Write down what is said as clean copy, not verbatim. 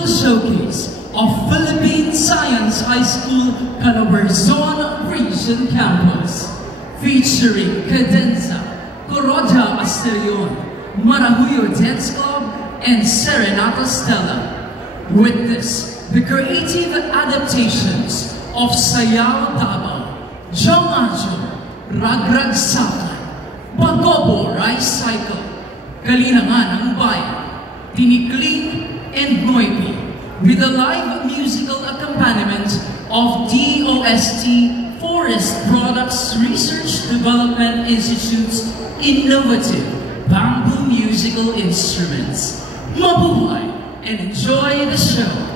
Musical Showcase of Philippine Science High School, Calabarzon Region Campus, featuring Cadenza, Coroja Asterion, Marahuyo Dance Club, and Serenata Stella. Witness the creative adaptations of Sayaw Tabang, Jamajo, Ragrag Sakay, Bagobo Rice Cycle, Kalinangan ng Bayan, Tinikling, and Noypi, with a live musical accompaniment of DOST Forest Products Research Development Institute's innovative bamboo musical instruments. Mabuhay and enjoy the show!